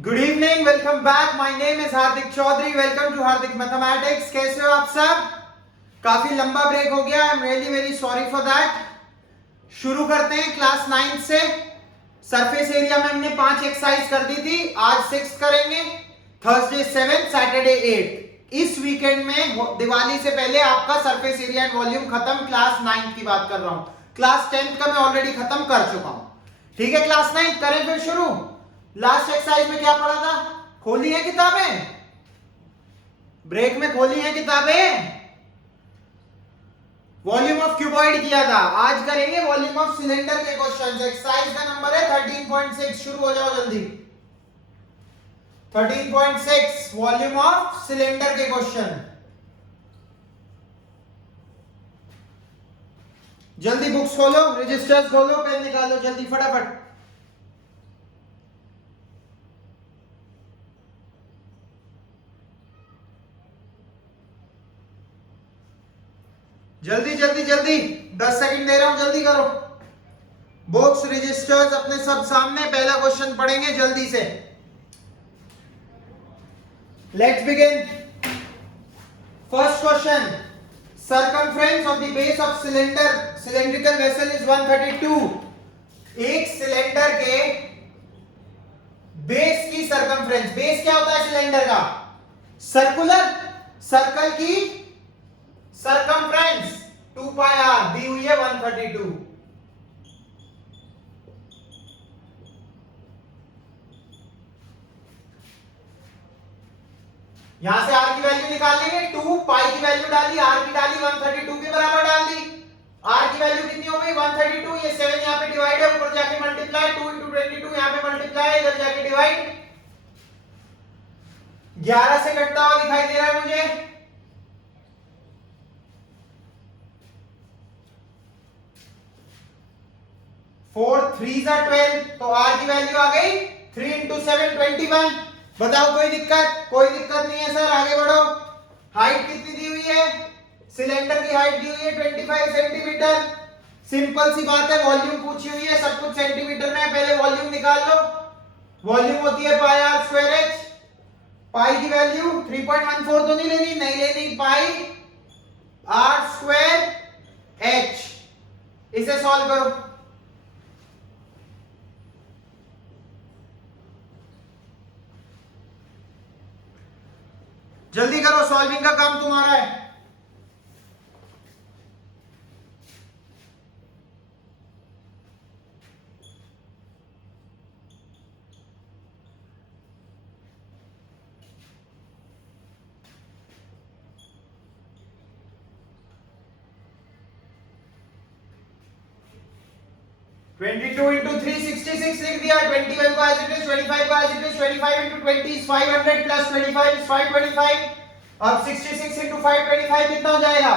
Good evening, welcome back. My name is Hardik Chaudhary. Welcome to Hardik mathematics. कैसे हो आप सब? काफी लंबा ब्रेक हो गया। I am really very sorry for that. शुरू करते हैं क्लास 9 से। सरफेस एरिया में हमने 5 एक्सरसाइज कर दी थी, आज 6 करेंगे। Thursday 7, Saturday 8। इस वीकेंड में दिवाली से पहले आपका सरफेस एरिया एंड वॉल्यूम खत्म। क्लास 9 की बात कर रहा हूं। क्लास 10 का मैं ऑलरेडी खत्म कर चुका हूं। ठीक है, क्लास 9 करें फिर शुरू। लास्ट एक्सरसाइज में क्या पढ़ा था? खोली है किताबें? ब्रेक में खोली है किताबें? वॉल्यूम ऑफ क्यूबॉइड किया था। आज करेंगे वॉल्यूम ऑफ सिलेंडर के क्वेश्चन। एक्सरसाइज का नंबर है 13.6। शुरू हो जाओ जल्दी। 13.6 वॉल्यूम ऑफ सिलेंडर के क्वेश्चन। जल्दी बुक्स खोलो, रजिस्टर्स खोलो, पेन निकालो, जल्दी फटाफट। जल्दी जल्दी जल्दी, 10 सेकंड दे रहा हूं, जल्दी करो। बुक्स रजिस्टर्स अपने सब सामने। पहला क्वेश्चन पढ़ेंगे जल्दी से। Let's begin. First question, circumference of the base of cylindrical vessel is 132। एक सिलेंडर के बेस की सर्कमफ्रेंस, बेस क्या होता है सिलेंडर का? सर्कुलर, सर्कल की सर्कमफ्रेंस 2 पाई आर दी हुई है 132। यहां से आर की वैल्यू निकाल लेंगे। 2 पाई की वैल्यू डाली, आर की डाली, 132 के बराबर डाल दी। आर की वैल्यू कितनी हो गई? 132। ये 7 यहां पे डिवाइड है, ऊपर जाके मल्टीप्लाई। 2 into 22 यहां पे मल्टीप्लाई, इधर जाके डिवाइड। 11 से कटता हुआ दिखाई दे रहा है मुझे। 4 3 जा 12, तो आर की वैल्यू आ गई 3 into 7 21। बताओ कोई दिक्कत? कोई दिक्कत नहीं है सर, आगे बढ़ो। हाइट कितनी दी हुई है? सिलेंडर की हाइट दी हुई है 25 सेंटीमीटर। सिंपल सी बात है, वॉल्यूम पूछी हुई है, सब कुछ सेंटीमीटर में है। पहले वॉल्यूम निकाल लो। वॉल्यूम होती है पाई आर स्क्वायर एच। पाई की वैल्यू 3.14 तो नहीं लेनी, नहीं लेनी। पाई आर स्क्वायर एच। इसे सॉल्व करो। जल्दी करो, सॉल्विंग का काम तुम्हारा है। ट्वेंटी टू इंटू 366 लिख दिया। 21 को एज इट इज, 25 को as it is. 25 into 20 is 500 plus 25 is 525। अब 66 इंटू 525 कितना हो जाएगा?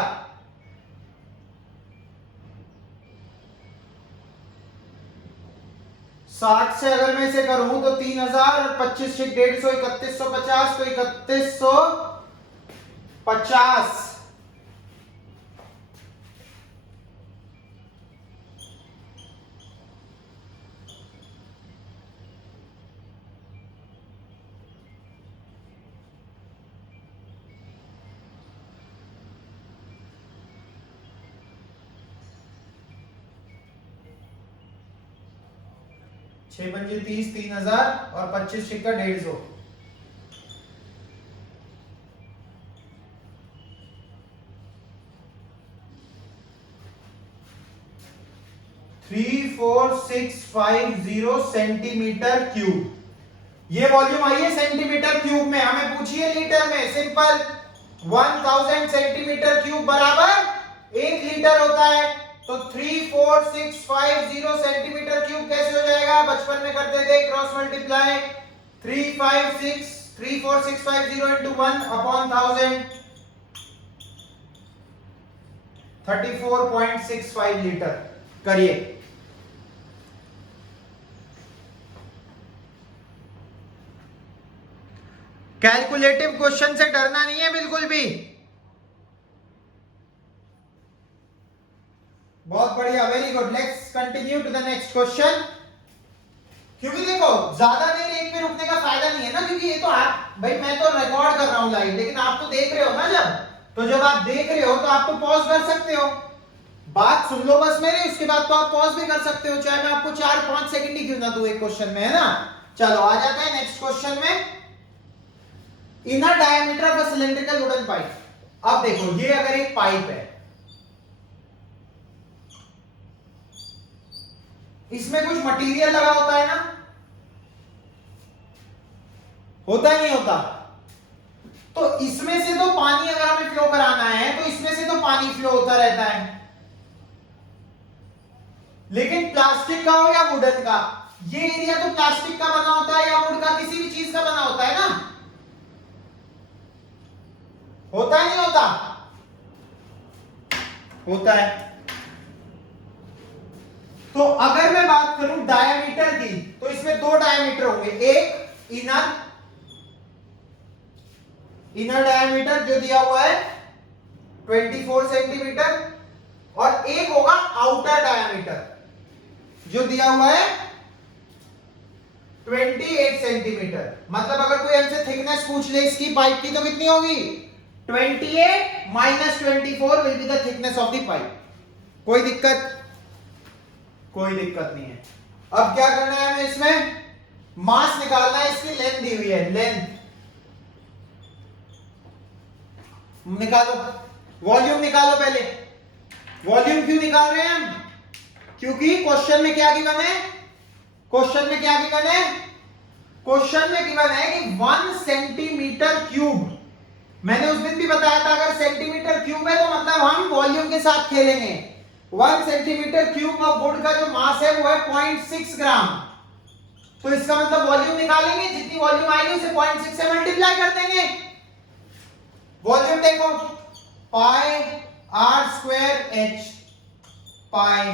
60 से अगर मैं इसे करूं तो 3000 और 25 से 150, 3150। तो 3150। 6 पंजे 30, 3000 और 25 सिक्का 150। 34650 सेंटीमीटर क्यूब। ये वॉल्यूम आई है सेंटीमीटर क्यूब में, हमें पूछिए लीटर में। सिंपल, 1000 सेंटीमीटर क्यूब बराबर 1 लीटर होता है। तो 34650 सेंटीमीटर क्यूब कैसे हो जाएगा? बचपन में करते थे, cross multiply. 34650 into 1 upon 1000, 34.65 litre. करिए। कैलकुलेटिव क्वेश्चन से डरना नहीं है बिल्कुल भी। बहुत बढ़िया, very good. Let's continue to the next question. क्योंकि देखो ज्यादा देर एक पे रुकने का फायदा नहीं है ना, क्योंकि ये तो आप भाई मैं तो रिकॉर्ड कर रहा हूं लाइव, लेकिन आप तो देख रहे हो ना जब, तो जब आप देख रहे हो तो आप तो पॉज कर सकते हो, बात सुन लो बस मेरे, उसके बाद तो आप पॉज भी कर सकते हो, चाहे मैं आपको 4-5 सेकंड ही क्यों ना दूं एक क्वेश्चन में, है ना। चलो आ जाते हैं नेक्स्ट क्वेश्चन में। Inner diameter of a cylindrical wooden pipe. अब देखो ये अगर एक पाइप है, इसमें कुछ मटेरियल लगा होता है ना, होता ही नहीं होता, तो इसमें से तो पानी अगर हमें फ्लो कराना है तो इसमें से तो पानी फ्लो होता रहता है, लेकिन प्लास्टिक का हो या वुडन का, ये एरिया तो प्लास्टिक का बना होता है या वुड का, किसी भी चीज का बना होता है ना, होता ही नहीं होता, होता है। तो अगर मैं बात करूं डायमीटर की, तो इसमें दो डायमीटर होंगे, एक इनर डायमीटर जो दिया हुआ है 24 सेंटीमीटर, और एक होगा आउटर डायमीटर जो दिया हुआ है 28 सेंटीमीटर। मतलब अगर कोई हमसे थिकनेस पूछ ले इसकी पाइप की तो कितनी होगी, 28 minus 24 will be the thickness of the pipe. कोई दिक्कत, कोई दिक्कत नहीं है। अब क्या करना है हमें, इसमें मास निकालना है, इसकी लेंथ दी हुई है, लेंथ निकालो, वॉल्यूम निकालो पहले। वॉल्यूम क्यों निकाल रहे हैं हम, क्योंकि क्वेश्चन में क्या गिवन है, क्वेश्चन में क्या गिवन है, क्वेश्चन में गिवन है कि 1 सेंटीमीटर क्यूब। मैंने उस दिन भी बताया था अगर सेंटीमीटर क्यूब है तो मतलब हम वॉल्यूम के साथ खेलेंगे। 1 सेंटीमीटर क्यूब ऑफ वुड का जो मास है वो है 0.6 ग्राम, तो इसका मतलब वॉल्यूम निकालेंगे, जितनी वॉल्यूम आएगी उसे 0.6 से मल्टीप्लाई कर देंगे। वॉल्यूम देखो पाई आर स्क्वायर एच, पाई,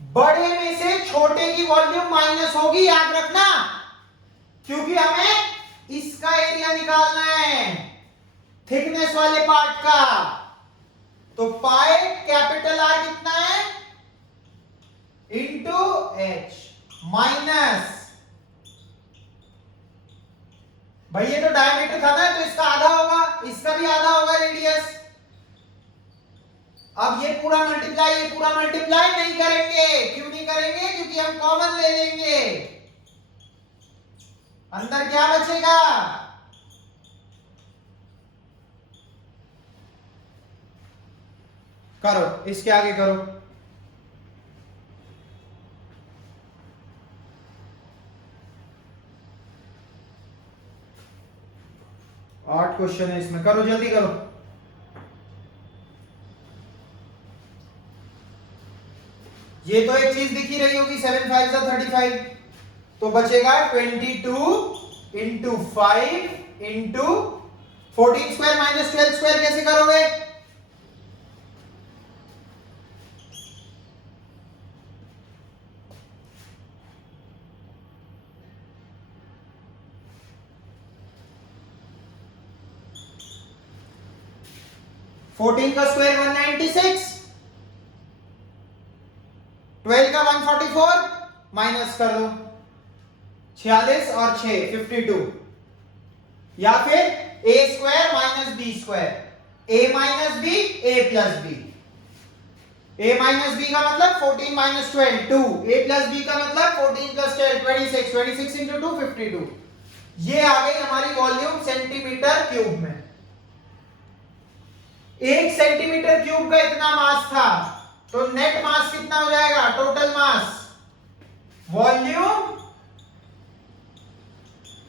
बड़े में से छोटे की वॉल्यूम माइनस होगी, याद रखना, क्योंकि हमें इसका एरिया निकालना है थिकनेस वाले पार्ट का। तो पाई कैपिटल आर कितना है इंटू एच माइनस, भाई ये तो डायमीटर था ना, तो इसका आधा होगा, इसका भी आधा होगा रेडियस। अब ये पूरा मल्टीप्लाई, ये पूरा मल्टीप्लाई नहीं करेंगे, क्यों नहीं करेंगे, क्योंकि हम कॉमन ले लेंगे, अंदर क्या बचेगा, करो इसके आगे करो, आठ क्वेश्चन है इसमें, करो जल्दी करो। ये तो एक चीज दिखी रही होगी 7 5 35, तो बचेगा 22 into 5 into 14 square minus 12 square, कैसे करोगे, फोर्टीन का स्क्वायर 196, 12 का 144, माइनस कर दो 46 और 6 52, या फिर a square minus B square, a minus B a plus B, a minus B का मतलब 14 माइनस 12 2, a प्लस बी का मतलब 14 प्लस 12 26, 26 इंटू 2 52। ये आ गई हमारी वॉल्यूम सेंटीमीटर क्यूब में। 1 सेंटीमीटर क्यूब का इतना मास था, तो नेट मास कितना हो जाएगा, टोटल मास वॉल्यूम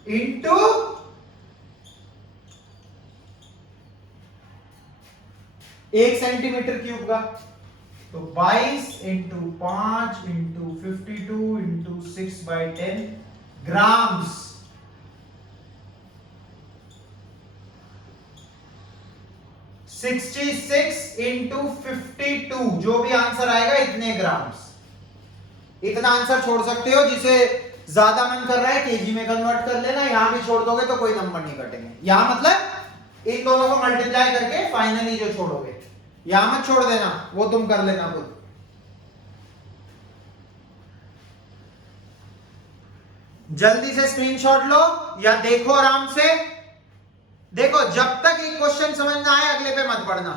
इंटू एक सेंटीमीटर क्यूब का, तो 22 into 5 into 52 into 6/10 grams. 66 into 52, जो भी आंसर आएगा इतने ग्राम्स। इतना आंसर छोड़ सकते हो, जिसे ज्यादा मन कर रहा है केजी में कन्वर्ट कर लेना, यहां भी छोड़ दोगे तो कोई नंबर नहीं कटेंगे। यहां मतलब इन दोनों को मल्टीप्लाई करके फाइनली जो छोड़ोगे, यहां मत छोड़ देना, वो तुम कर लेना खुद। जल्दी से स्क्रीनशॉट लो या देखो आराम से। देखो, जब तक एक क्वेश्चन समझ ना आए अगले पे मत पढ़ना,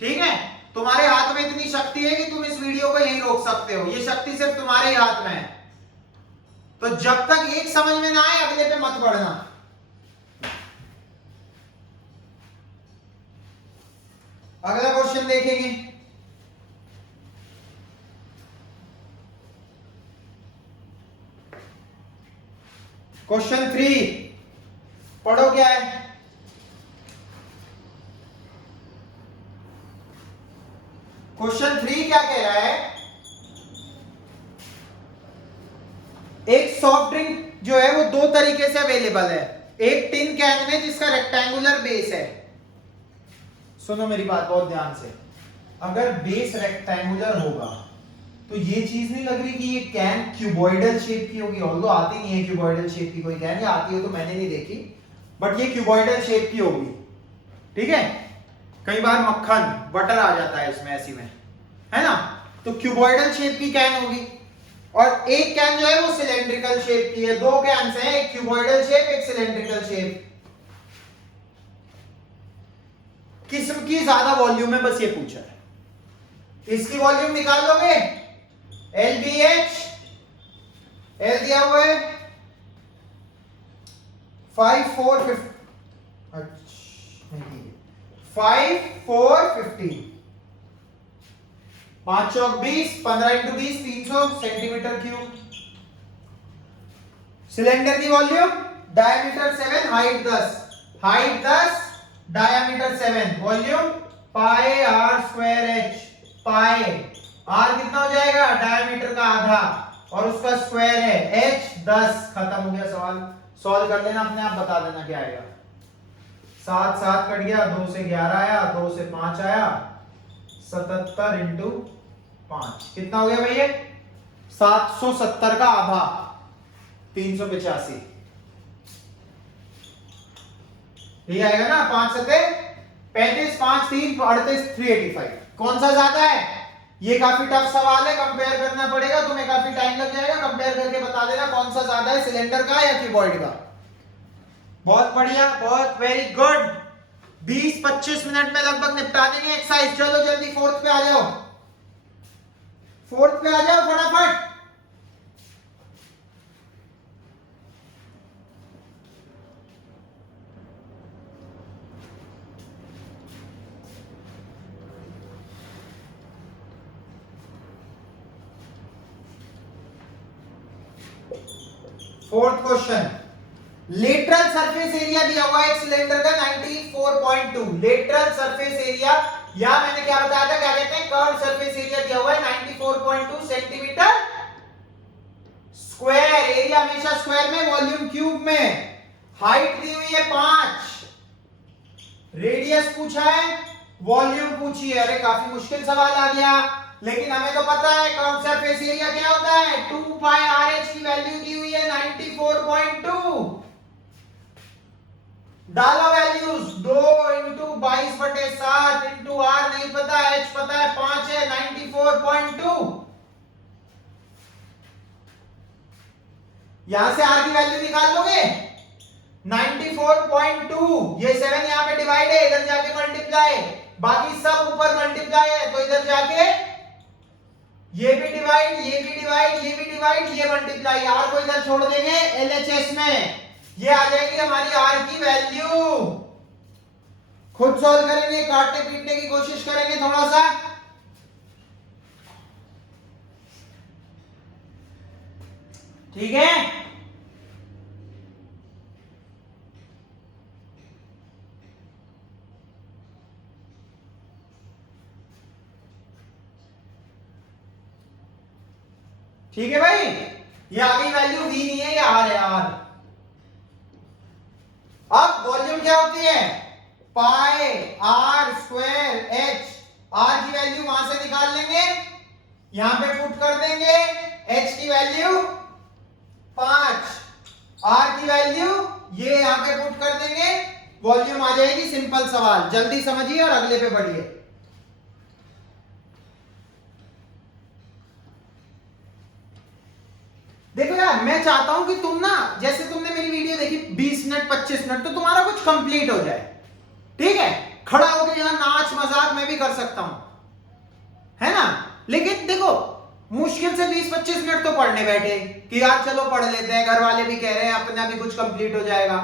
ठीक है? तुम्हारे हाथ में इतनी शक्ति है कि तुम इस वीडियो को यहीं रोक सकते हो, ये शक्ति सिर्फ तुम्हारे ही हाथ में है। तो जब तक एक समझ में ना आए अगले पे मत पढ़ना। अगला क्वेश्चन देखेंगे। क्वेश्चन 3 पढ़ो, क्या है? क्वेश्चन 3 क्या कह रहा है? एक सॉफ्ट ड्रिंक जो है वो दो तरीके से अवेलेबल है। एक टिन कैन में जिसका रेक्टेंगुलर बेस है। सुनो मेरी बात बहुत ध्यान से। अगर बेस रेक्टेंगुलर होगा तो ये चीज नहीं लग रही कि ये कैन क्यूबॉइडल शेप की होगी। ऑल्दो आती नहीं है क्यूबॉइडल शेप की कोई कैन, या आती हो तो मैंने नहीं देखी, बट ये क्यूबॉइडल शेप की होगी, ठीक है? कई बार मक्खन बटर आ जाता है इसमें, ऐसी में, है ना? तो क्यूबॉइडल शेप की कैन होगी। और एक कैन जो है वो सिलेंड्रिकल शेप की है। दो कैन्स हैं, एक क्यूबॉइडल शेप, एक सिलेंड्रिकल शेप। किस्म की ज्यादा वॉल्यूम है, बस ये पूछा है। इसकी वॉल्यूम निकाल लोगे? LBH, L दिया हुआ है 5450, 5450, 5 चौक 20, 15 इंटू 20, 300 सेंटीमीटर क्यूब। सिलेंडर की volume diameter 7, height 10, height 10, diameter 7, volume pi are square H. Pi R कितना हो जाएगा? डायमीटर का आधा, और उसका स्क्वायर है एच 10। खत्म हो गया सवाल। सॉल्व कर लेना अपने आप, बता देना क्या आएगा। 7 7 कट गया, 2 से 11 आया, 2 से 5 आया, 77 इंटू 5 कितना हो गया भैया? 770 का आधा, 385। ये आएगा ना? 5 सत्ते 35, 5 3 38, 385। कौन सा ज्यादा है? ये काफी टफ सवाल है, कंपेयर करना पड़ेगा, तुम्हें काफी टाइम लग जाएगा। कंपेयर करके बता देना कौन सा ज्यादा है, सिलेंडर का या क्यूबॉइड का। बहुत बढ़िया, बहुत वेरी गुड। 20-25 मिनट में लगभग निपटा देंगे एक्सरसाइज। चलो जल्दी फोर्थ पे आ जाओ, फोर्थ पे आ जाओ फटाफट। Fourth question, lateral surface area दिया हुआ है एक सिलेंडर का 94.2। लेटरल सरफेस एरिया, या मैंने क्या बताया था, क्या कहते हैं, कर्व सरफेस एरिया दिया हुआ है 94.2 सेंटीमीटर स्क्वायर। एरिया हमेशा स्क्वायर में, वॉल्यूम क्यूब में। हाइट दी हुई है 5, रेडियस पूछा है, वॉल्यूम पूछी है। अरे काफी मुश्किल सवाल आ गया, लेकिन हमें तो पता है कर्व सरफेस एरिया क्या होता है। 2 पाई RH की वैल्यू दी हुई है 94.2। डालो वैल्यूज, 2 इंटू 22/7 इंटू R नहीं पता, H पता है 5 है, 94.2। यहां से R की वैल्यू निकाल लोगे 94.2। ये 7 यहां पे डिवाइड है, इधर जाके मल्टीप्लाई, बाकी सब ऊपर मल्टीप्लाई है, तो इधर जाके ये भी डिवाइड, ये भी डिवाइड, ये भी डिवाइड, ये मल्टीप्लाई। R को इधर छोड़ देंगे LHS में, ये आ जाएगी हमारी R की वैल्यू। खुद सॉल्व करेंगे, काटने पीटने की कोशिश करेंगे थोड़ा सा। ठीक है, ठीक है भाई। ये आ गई वैल्यू, V नहीं है, ये R है, R। अब वॉल्यूम क्या होती है? Pi are square H. R की वैल्यू वहां से निकाल लेंगे, यहां पे पुट कर देंगे। H की वैल्यू 5, R की वैल्यू ये यहां पे पुट कर देंगे, वॉल्यूम आ जाएगी। सिंपल सवाल, जल्दी समझिए और अगले पे बढ़िए। देखो यार, है मैं चाहता हूं कि तुम ना, जैसे तुमने मेरी वीडियो देखी 20 मिनट 25 मिनट, तो तुम्हारा कुछ कंप्लीट हो जाए, ठीक है। खड़ा होकर यहां नाच मजाक मैं भी कर सकता हूं, है ना, लेकिन देखो मुश्किल से 20-25 मिनट तो पढ़ने बैठे कि यार चलो पढ़ लेते हैं, घर वाले भी कह रहे हैं, अपना भी कुछ कंप्लीट हो जाएगा।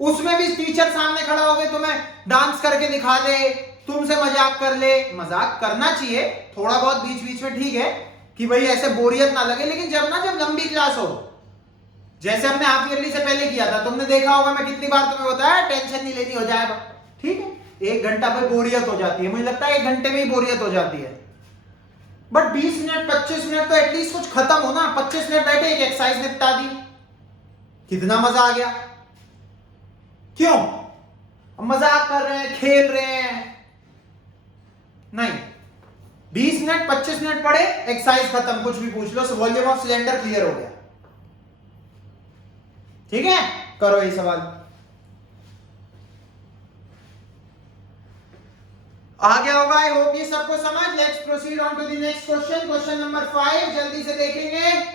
उसमें भी टीचर सामने खड़ा हो गए, तुम्हें डांस करके दिखा दे, तुमसे मजाक कर ले। मजाक करना चाहिए थोड़ा बहुत बीच बीच में, ठीक है, कि भाई ऐसे बोरियत ना लगे, लेकिन जब लंबी क्लास हो, जैसे हमने हाफ ईयरली से पहले किया था, तुमने देखा होगा मैं कितनी बार तुम्हें बताया टेंशन नहीं लेनी, हो जाएगा, ठीक है। 1 घंटा पे बोरियत हो जाती है, मुझे लगता है 1 घंटे में ही बोरियत हो जाती है, बट 20 मिनट 25 मिनट तो एटलीस्ट कुछ खत्म हो ना। 25 मिनट बैठे एक एक्सरसाइज निपटा दी, कितना मजा आ गया। क्यों मजाक कर रहे हैं, खेल रहे हैं, नहीं, 20 मिनट 25 मिनट पढ़े, एक्सरसाइज खत्म, कुछ भी पूछ लो, वॉल्यूम ऑफ सिलेंडर क्लियर हो गया, ठीक है। करो ये सवाल, आ गया होगा, आई होप ये सबको समझ। Let's proceed on to the next question, question number 5, जल्दी से देखेंगे।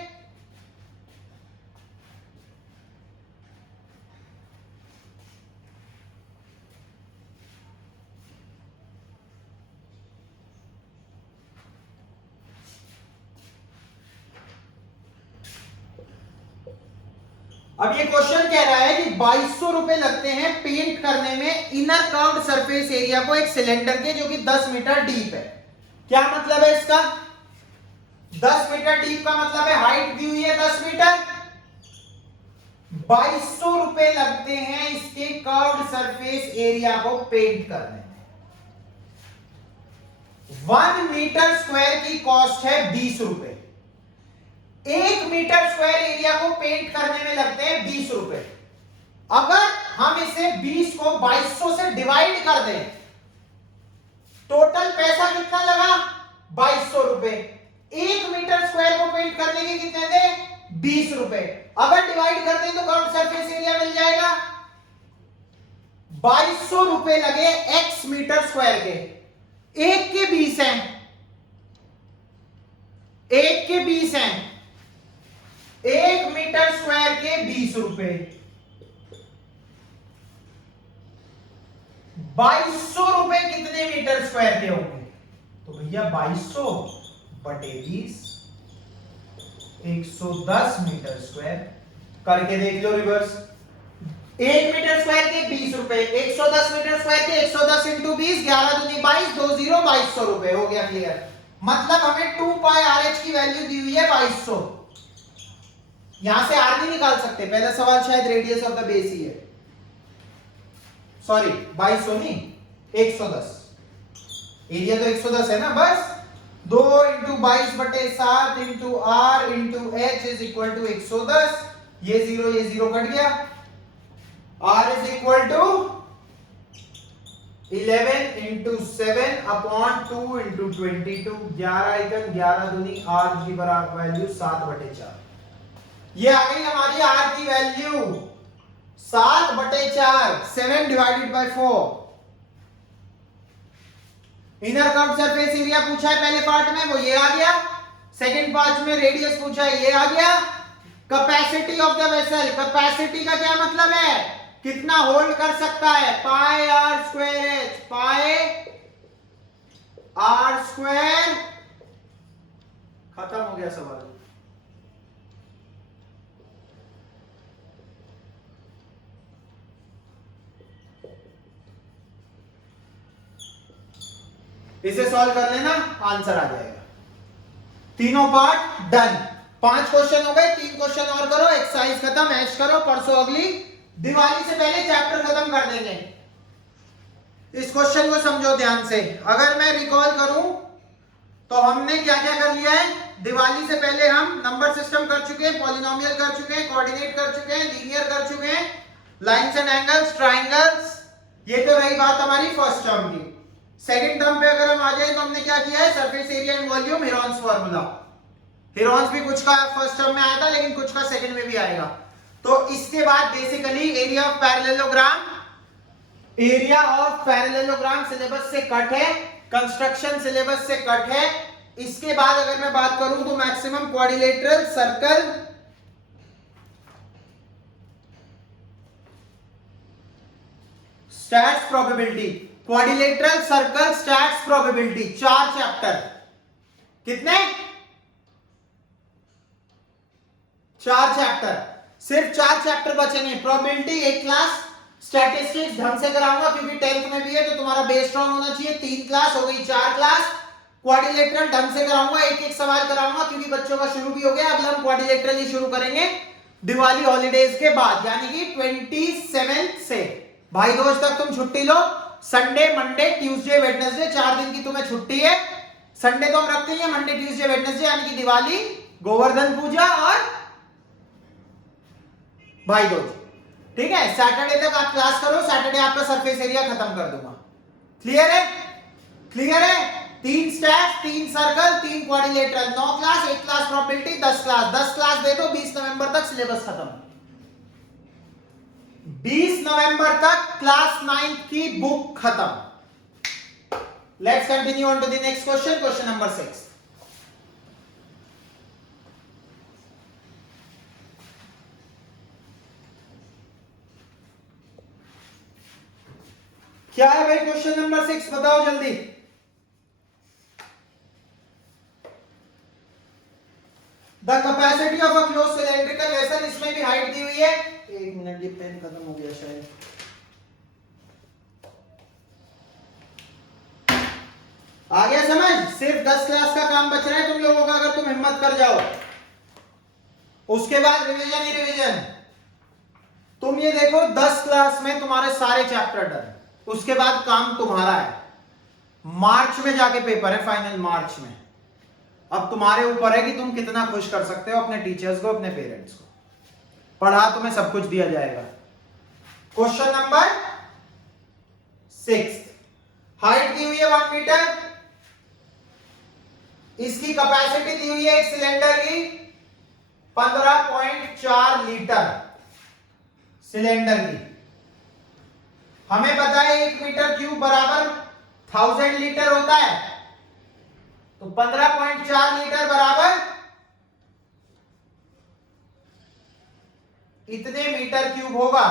अब ये क्वेश्चन कह रहा है कि 2200 रुपए लगते हैं पेंट करने में इनर कर्व्ड सरफेस एरिया को एक सिलेंडर के, जो कि 10 मीटर डीप है। क्या मतलब है इसका? 10 मीटर डीप का मतलब है हाइट दी हुई है 10 मीटर, 2200 रुपए लगते हैं इसके कर्व्ड सरफेस एरिया को पेंट करने में। 1 मीटर स्क्वायर की कॉस्ट है 20 रुपए, 1 मीटर स्क्वायर एरिया को पेंट करने में लगते हैं 20 रुपए। अगर हम इसे 20 को 2200 से डिवाइड कर दें, टोटल पैसा कितना लगा? 2200 रुपए। 1 मीटर स्क्वायर को पेंट करने के कितने थे? 20 रुपए। अगर डिवाइड कर दें तो कर्व्ड सरफेस एरिया मिल जाएगा। 2200 रुपए लगे x मीटर स्क्वायर के, 1 के 20 हैं, 1 के 20 हैं, 1 मीटर स्क्वायर के 20 रुपए। 2200 रुपए कितने मीटर स्क्वायर के होंगे? तो भैया 2200 बटे 20, 110 मीटर स्क्वायर। करके देख लो रिवर्स। 1 मीटर स्क्वायर के 20 रुपए, 110 मीटर स्क्वायर के 110 इंटू 20, 11 दूनी 22, 20 2200 रुपए। हो गया क्लियर। मतलब हमें 2 पाई RH की वैल्यू दी हुई है 2200। यहां से आर नहीं निकाल सकते, पहला सवाल शायद रेडियस ऑफ द बेस ही है, सॉरी 2200 नहीं 110, एरिया तो 110 है ना, बस 2 इंटू 22 बटे 7 into R into H is equal to 110। ये जीरो कट गया। R is equal to 11 into 7 upon 2 into 22, 11 एकम 11 दूनी आर की बराबर वैल्यू 7 बटे 4। ये आ गई हमारी आर की वैल्यू 7 बटे 4, 7 divided by 4। Inner curved surface area पूछा है पहले पार्ट में, वो ये आ गया। सेकंड पार्ट में रेडियस पूछा है, ये आ गया। Capacity of the vessel, capacity का क्या मतलब है? कितना होल्ड कर सकता है? Pi are square H, pi are square. खत्म हो गया सवाल। इसे सॉल्व कर लेना, आंसर आ जाएगा। तीनों पार्ट डन। 5 क्वेश्चन हो गए, 3 क्वेश्चन और करो, एक्सरसाइज खत्म, ऐश करो। परसों अगली दिवाली से पहले चैप्टर खत्म कर देंगे। इस क्वेश्चन को समझो ध्यान से। अगर मैं रिकॉल करूं तो हमने क्या क्या कर लिया है? दिवाली से पहले हम नंबर सिस्टम कर चुके हैं, पॉलिनोमियल कर चुके हैं, कोऑर्डिनेट कर चुके हैं, लीनियर कर चुके हैं, लाइंस एंड एंगल्स, ट्राइंगल्स। ये तो रही बात हमारी फर्स्ट टर्म की। सेकंड टर्म पे अगर हम आ जाए तो हमने क्या किया है? Surface area and volume, Heron's formula. Heron's भी कुछ का फर्स्ट टर्म में आया था, लेकिन कुछ का सेकंड में भी आएगा। तो इसके बाद basically area of parallelogram, area of parallelogram syllabus से कट है, कंस्ट्रक्शन सिलेबस से कट है। इसके बाद अगर मैं बात करूं तो maximum quadrilateral, circle, stats probability, quadrilateral, circle, stats probability, 4 chapter. कितने? 4 चैप्टर, सिर्फ 4 चैप्टर बचेंगे। प्रोबेबिलिटी एक क्लास, स्टैटिस्टिक्स ढंग से कराऊंगा क्योंकि 10th में भी है तो तुम्हारा बेस स्ट्रॉन्ग होना चाहिए। 3 क्लास हो गई, 4 क्लास। क्वाड्रिलेटरल ढंग से कराऊंगा, एक एक सवाल कराऊंगा क्योंकि बच्चों का शुरू भी हो गया। अगला हम क्वाड्रिलेटरल ही शुरू करेंगे दिवाली हॉलीडेज के बाद, यानी कि 27 से। भाई दोस्त तक तुम छुट्टी लो, संडे मंडे ट्यूसडे वेडनेसडे 4 दिन की तुम्हें छुट्टी है। संडे तो हम रखते ही हैं, मंडे ट्यूसडे वेडनेसडे यानी कि दिवाली, गोवर्धन पूजा और भाई दूज। ठीक है, सैटरडे तक आप क्लास करो, सैटरडे आपका सरफेस एरिया खत्म कर दूंगा। क्लियर है? क्लियर है? 3 stats, 3 circle, 3 quadrilateral, 9 class, 1 class probability, 10 class. 10 class दे दो, 20 नवंबर तक सिलेबस खत्म। 20 नवंबर तक क्लास 9 की बुक खत्म। Let's continue on to the next question, question number 6। क्या है भाई क्वेश्चन नंबर 6? बताओ जल्दी। The capacity of a close cylindrical vessel, इसमें भी हाइट दी हुई है। 1 मिनट, ये पेन खत्म हो गया शायद। आ गया समझ? सिर्फ 10 क्लास का काम बच रहा है तुम लोगों का, अगर तुम हिम्मत कर जाओ। उसके बाद रिवीजन ही रिवीजन। तुम ये देखो 10 क्लास में तुम्हारे सारे चैप्टर डन, उसके बाद काम तुम्हारा है। मार्च में जाके पेपर है, फाइनल मार्च में। अब तुम्हारे ऊपर है कि तुम कितना खुश कर सकते हो अपने टीचर्स को, अपने पेरेंट्स को। पढ़ा तुम्हें सब कुछ दिया जाएगा। क्वेश्चन नंबर 6, हाइट दी हुई है 1 मीटर, इसकी कैपेसिटी दी हुई है एक सिलेंडर की 15.4 लीटर सिलेंडर की। हमें पता है 1 मीटर क्यूब बराबर 1000 लीटर होता है, तो 15.4 लीटर बराबर इतने मीटर क्यूब होगा।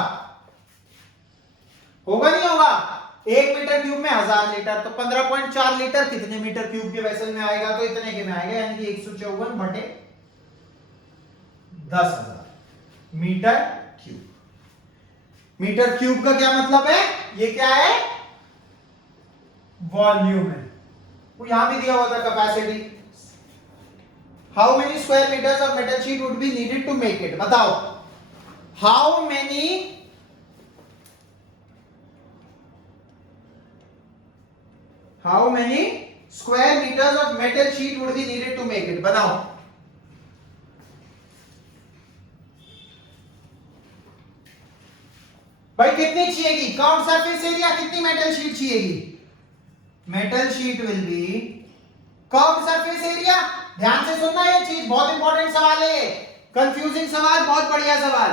होगा नहीं होगा? 1 मीटर क्यूब में 1000 लीटर, तो 15.4 लीटर कितने मीटर क्यूब के वेसल में आएगा? तो इतने के में आएगा, यानी कि 154 बटे 10,000 मीटर क्यूब। मीटर क्यूब का क्या मतलब है? ये क्या है? वॉल्यूम है। वो यहां भी दिया हुआ था capacity. How many square metres of metal sheet would be needed to make it? बताओ, how many square metres of metal sheet would be needed to make it? बताओ। भाई कितनी चाहिएगी? काउंट सरफेस एरिया, कितनी मेटल शीट चाहिएगी? Metal sheet will be count surface area. ध्यान से सुनना, ये चीज बहुत इंपॉर्टेंट सवाल है, कंफ्यूजिंग सवाल, बहुत बढ़िया सवाल।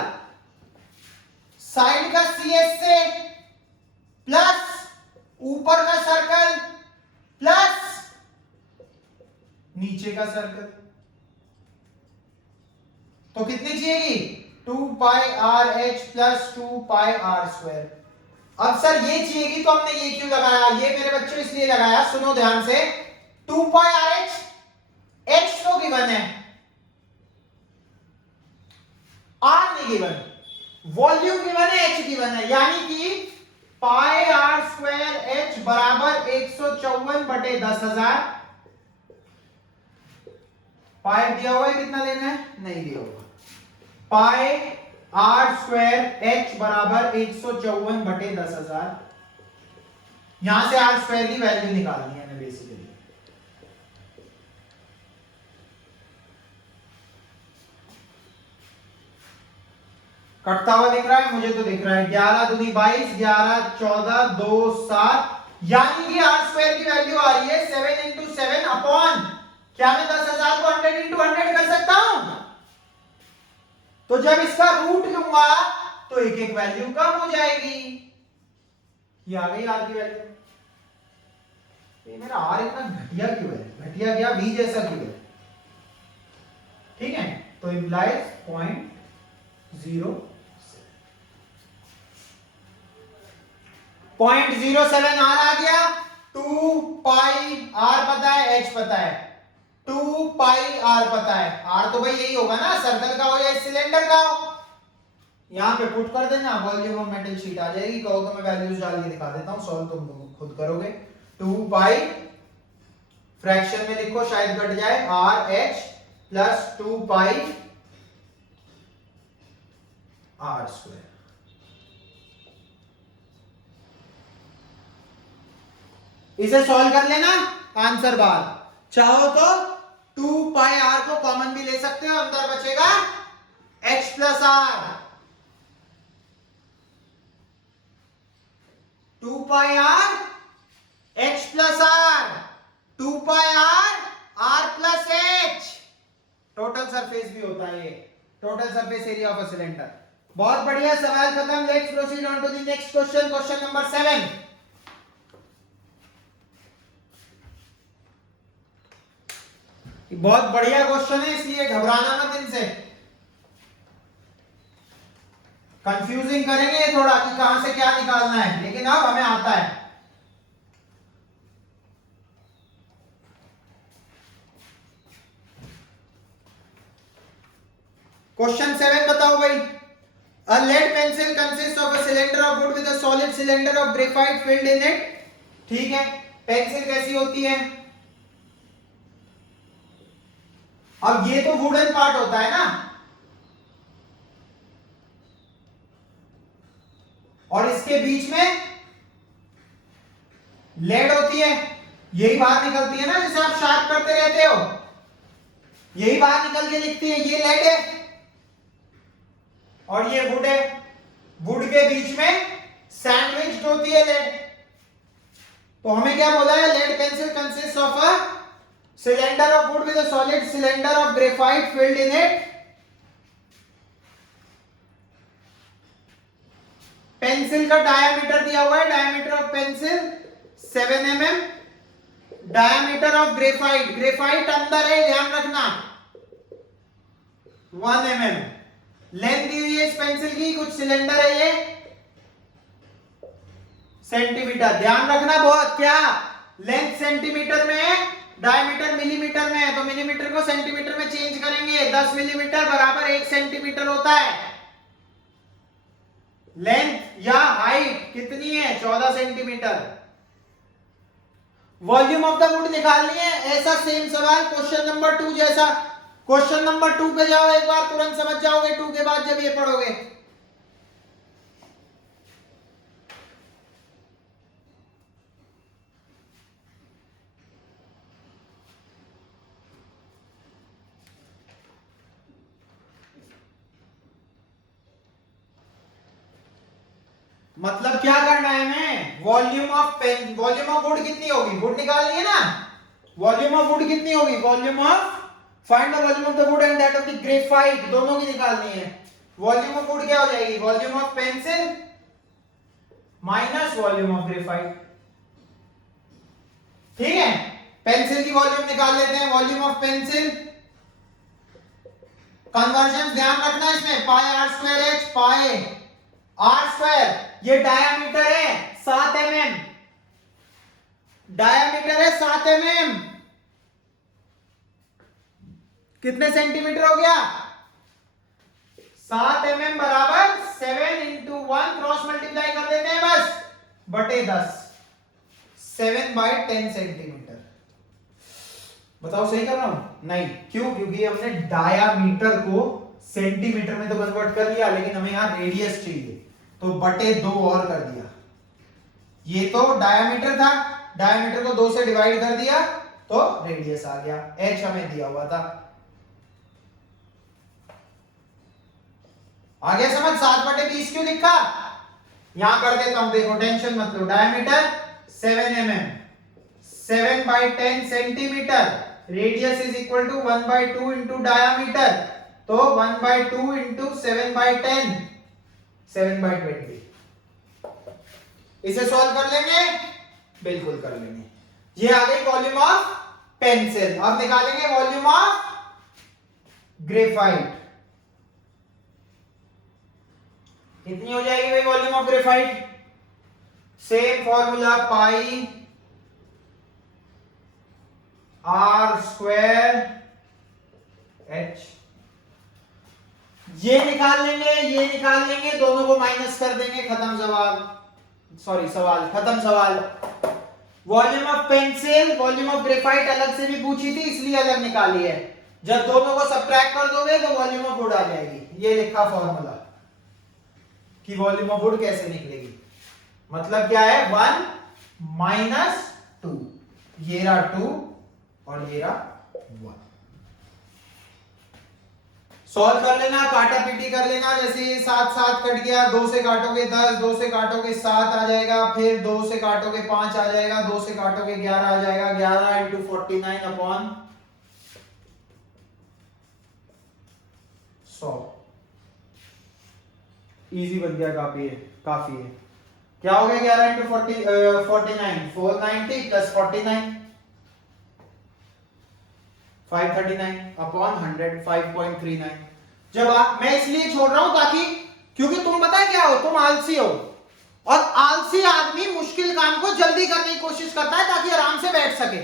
साइड का CS से प्लस ऊपर का सर्कल प्लस नीचे का सर्कल, तो कितनी चाहिएगी? 2 pi R H plus 2 pi are square. अब सर ये चाहिएगी तो हमने ये क्यों लगाया? ये मेरे बच्चों इसलिए लगाया, सुनो ध्यान से। 2 पाई आर एच, एच तो गिवन है, आर नहीं गिवन, वॉल्यूम गिवन है, एच गिवन है, यानी कि पाई आर स्क्वायर एच बराबर 154 बटे 10,000। पाई दिया हुआ है, कितना देना है? नहीं दिया हुआ। पाई आर स्क्वायर एच बराबर 154 बटे 10,000। यहां से आर स्क्वायर की वैल्यू निकालनी है हमें बेसिकली। कटता हुआ दिख रहा है? मुझे तो दिख रहा है। 11 दूनी 22, 11 14 2 7, यानी कि आर स्क्वायर की वैल्यू आ रही है 7 इंटू 7 अपॉन, क्या मैं 10,000 को 100 इंटू 100 कर सकता हूं? तो जब इसका रूट लूंगा तो एक एक वैल्यू कम हो जाएगी। ये आ गई आर की वैल्यू। ये मेरा आर इतना घटिया क्यों है? घटिया क्या, वी जैसा क्यों है? ठीक है, तो इंप्लाइज 0.0। 0.07 आर आ गया, 2 पाई आर पता है, एच पता है, 2 पाई आर पता है। आर तो भाई यही होगा ना, सर्कल का हो या सिलेंडर का हो। यहां पे पुट कर देना, वॉल्यूम ऑफ मेटल शीट आ जाएगी। कहो तो मैं वैल्यूज डाल के दिखा देता हूं, सॉल्व तुम खुद करोगे। 2 पाई फ्रैक्शन में लिखो, शायद घट जाए, R H plus 2 pi are square. इसे सॉल्व कर लेना, आंसर बार। चाहो तो 2 पाई आर को कॉमन भी ले सकते हो, अंदर बचेगा H plus R. 2 pi R H plus R, 2 pi R plus H. Total surface भी होता है ये, total surface area of a cylinder. बहुत बढ़िया, सवाल खत्म। Let's proceed on to the next question, question number 7। बहुत बढ़िया क्वेश्चन है, इसलिए घबराना मत इनसे। कंफ्यूजिंग करेंगे थोड़ा कि कहां से क्या निकालना है, लेकिन अब हमें आता है। क्वेश्चन 7 बताओ भाई। A lead pencil consists of a cylinder of wood with a solid cylinder of graphite filled in it। ठीक है, पेंसिल कैसी होती है? अब ये तो वुडन पार्ट होता है ना, और इसके बीच में लेड होती है, यही बाहर निकलती है ना, जिसे आप शार्प करते रहते हो, यही बाहर निकल के लिखती है। ये लेड है और ये वुड है, वुड के बीच में सैंडविच होती है लेड। तो हमें क्या बोला है? Lead pencil consist of a cylinder of wood with a solid cylinder of graphite filled in it. Pencil का डायामीटर दिया हुआ है, diameter of pencil 7 mm, diameter of graphite, graphite अंदर है ध्यान रखना, 1 mm। लेंथ दी हुई है इस पेंसिल की, कुछ सिलेंडर है ये, सेंटीमीटर। ध्यान रखना बहुत, क्या लेंथ सेंटीमीटर में है, डायमीटर मिलीमीटर में है, तो मिलीमीटर को सेंटीमीटर में चेंज करेंगे। 10 मिलीमीटर बराबर 1 सेंटीमीटर होता है। लेंथ या हाइट कितनी है? 14 centimetre. Volume of the wood निकालनी है, ऐसा सेम सवाल क्वेश्चन नंबर 2 जैसा। क्वेश्चन नंबर 2 पे जाओ एक बार, तुरंत समझ जाओगे 2 के बाद जब ये पढ़ोगे। मतलब क्या करना है हमें? Volume of pen, volume of wood कितनी होगी? वुड निकालनी है ना, वॉल्यूम ऑफ वुड कितनी होगी? Volume of, find the volume of the wood and that of the graphite, दोनों की निकालनी है। वॉल्यूम ऑफ वुड क्या हो जाएगी? Volume of pencil minus volume of graphite. ठीक है, पेंसिल की वॉल्यूम निकाल लेते हैं, वॉल्यूम ऑफ पेंसिल। कन्वर्जन ध्यान रखना इसमें, pi are square H, pi are square, ये डायामीटर है 7 mm, डायामीटर है 7 mm, कितने सेंटीमीटर हो गया? 7 mm बराबर 7 into 1 क्रॉस मल्टीप्लाई कर देते हैं बस, बटे 10, 7/10 सेंटीमीटर। बताओ सही कर रहा हूं? नहीं, क्यों? क्योंकि हमने डायामीटर को सेंटीमीटर में तो कन्वर्ट कर लिया, लेकिन हमें यहां रेडियस चाहिए, तो बटे 2 और कर दिया। ये तो डायामीटर था, डायामीटर को 2 से डिवाइड कर दिया तो रेडियस आ गया। h हमें दिया हुआ था। आगे समझ? 7/20 क्यों लिखा? यहां कर देता हूं, देखो टेंशन मत लो। Diameter 7 mm, 7/10 centimetre, radius is equal to 1/2 into diameter, तो 1/2 इंटू 7/10, 7/20। इसे सॉल्व कर लेंगे? बिल्कुल कर लेंगे। ये आ गई वॉल्यूम ऑफ पेंसिल। अब निकालेंगे वॉल्यूम ऑफ ग्रेफाइट। कितनी हो जाएगी भाई volume of graphite? Same formula pi are square H, ये निकाल लेंगे, ये निकाल लेंगे, दोनों को माइनस कर देंगे, खत्म सवाल, सॉरी सवाल खत्म सवाल। Volume of pencil, volume of graphite अलग से भी पूछी थी इसलिए अलग निकाली है। जब दोनों को सब्ट्रैक्ट कर दोगे तो वॉल्यूम ऑफ वुड आ जाएगी। ये लिखा फॉर्मूला कि वॉल्यूम ऑफ वुड कैसे निकलेगी, मतलब क्या है 1 माइनस 2, ये रहा 2 और ये रहा 1। सॉल्व कर लेना, काटा पीटी कर लेना, जैसे ये 7 7 कट गया, 2 से काटोगे 10, 2 से काटोगे 7 आ जाएगा, फिर 2 से काटोगे 5 आ जाएगा, 2 से काटोगे 11 आ जाएगा, 11 इंटू 49 अपॉन 100। इजी बन गया, काफी है। क्या हो गया 11 इंटू 49, 490 प्लस 49 539 अपॉन 100, 5.39। जब मैं इसलिए छोड़ रहा हूं ताकि, क्योंकि तुम पता है क्या हो, तुम आलसी हो, और आलसी आदमी मुश्किल काम को जल्दी करने की कोशिश करता है ताकि आराम से बैठ सके।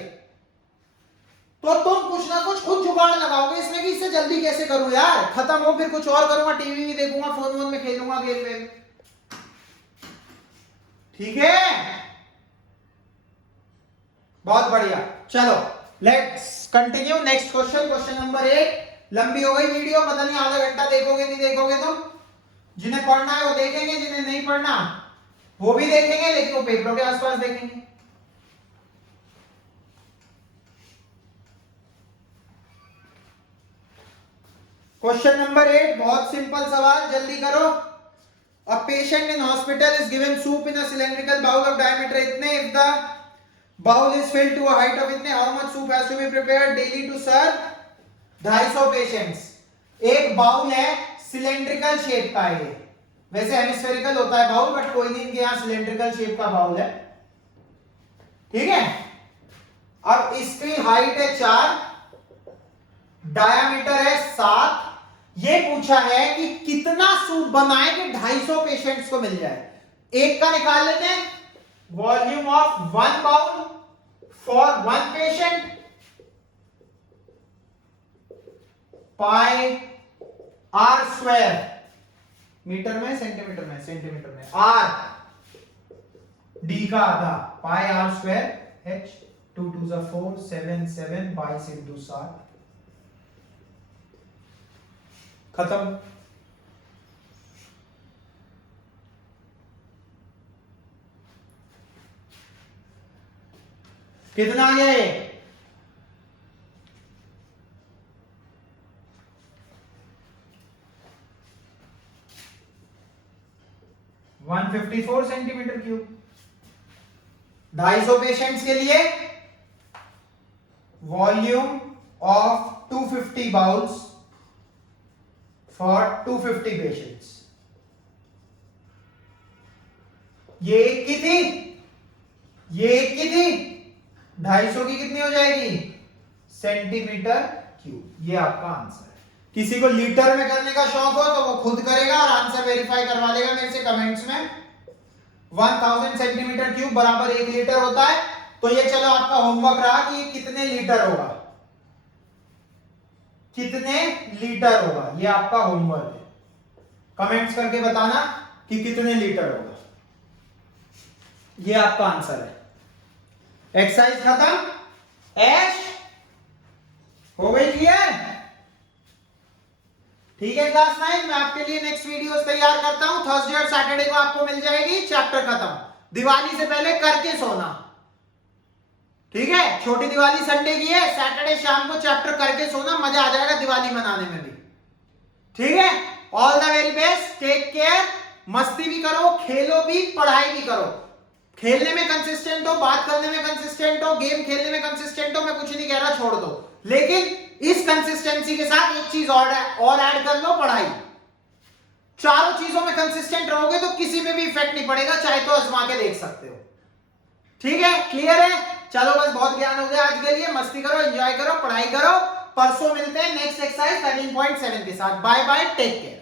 तो तुम कुछ ना कुछ खुद जुगाड़ लगाओगे इसमें कि इससे जल्दी कैसे करूं यार, खत्म हो फिर कुछ और करूंगा, टीवी भी देखूंगा, फोन में खेलूंगा, गेम वेम। ठीक है, बहुत बढ़िया। चलो let's continue, next question, question number 8। लंबी हो गई वीडियो, पता नहीं आधा घंटा देखोगे नहीं देखोगे तुम। जिन्हें पढ़ना है वो देखेंगे, जिन्हें नहीं पढ़ना वो भी देखेंगे, लेकिन वो पेपरों के आसपास देखेंगे। क्वेश्चन नंबर 8, बहुत सिंपल सवाल, जल्दी करो। A patient in hospital is given soup in a cylindrical bowl of diameter इतने, if the bowl is filled to a height of इतने, how much soup has to be prepared daily to serve 250 patients. एक bowl है, cylindrical shape का है, वैसे hemispherical होता है bowl, but कोई नहीं, इनके यहाँ सिलेंड्रिकल शेप का बाउल है, ठीक है। अब इसकी हाइट है 4, डायामीटर है 7। ये पूछा है कि कितना सूप बनाए कि 250 पेशेंट्स को मिल जाए। एक का निकाल लेते हैं, volume of 1 bowl for 1 patient, pi are square, metre में सेंटीमीटर में, सेंटीमीटर में, आर डी का आधा, pi are square H, 2 2 4, 7 7, 22 into 7, खत्म। कितना आ गया ये? 154 सेंटीमीटर क्यूब। 250 पेशेंट्स के लिए volume of 250 bowls for 250 patients. ये एक की थी, ये एक की थी, 250 की कितनी हो जाएगी? Centimetre cube. ये आपका आंसर है। किसी को लीटर में करने का शौक हो तो वो खुद करेगा और आंसर वेरीफाई करवा देगा मेरे से कमेंट्स में। 1000 सेंटीमीटर क्यूब बराबर 1 लीटर होता है। तो ये चलो आपका होमवर्क रहा कि ये कितने लीटर होगा, कितने लीटर होगा, ये आपका होमवर्क है। कमेंट्स करके बताना कि कितने लीटर होगा। ये आपका आंसर है। एक्सरसाइज खत्म। ऐश हो गई क्लियर? ठीक है क्लास 9, मैं आपके लिए नेक्स्ट वीडियोस तैयार करता हूं। थर्सडे और सैटरडे को आपको मिल जाएगी, चैप्टर खत्म। दिवाली से पहले करके सोना, ठीक है। छोटी दिवाली संडे की है, सैटरडे शाम को चैप्टर करके सोना, मजा आ जाएगा दिवाली मनाने में भी, ठीक है। All the very best, take care. मस्ती भी करो, खेलो भी, पढ़ाई भी करो। खेलने में कंसिस्टेंट हो, बात करने में कंसिस्टेंट हो, गेम खेलने में कंसिस्टेंट हो, मैं कुछ नहीं कह रहा, छोड़ दो। लेकिन इस कंसिस्टेंसी के साथ एक चीज और ऐड कर लो, पढ़ाई। चारों चीजों में कंसिस्टेंट रहोगे तो किसी पे भी इफेक्ट नहीं पड़ेगा, चाहे तो आजमा के देख सकते हो, ठीक है। क्लियर है? चलो बस बहुत ज्ञान हो गया आज के लिए। मस्ती करो, एंजॉय करो, पढ़ाई करो। परसों मिलते हैं नेक्स्ट एक्सरसाइज 13.7 के साथ। Bye bye, take care.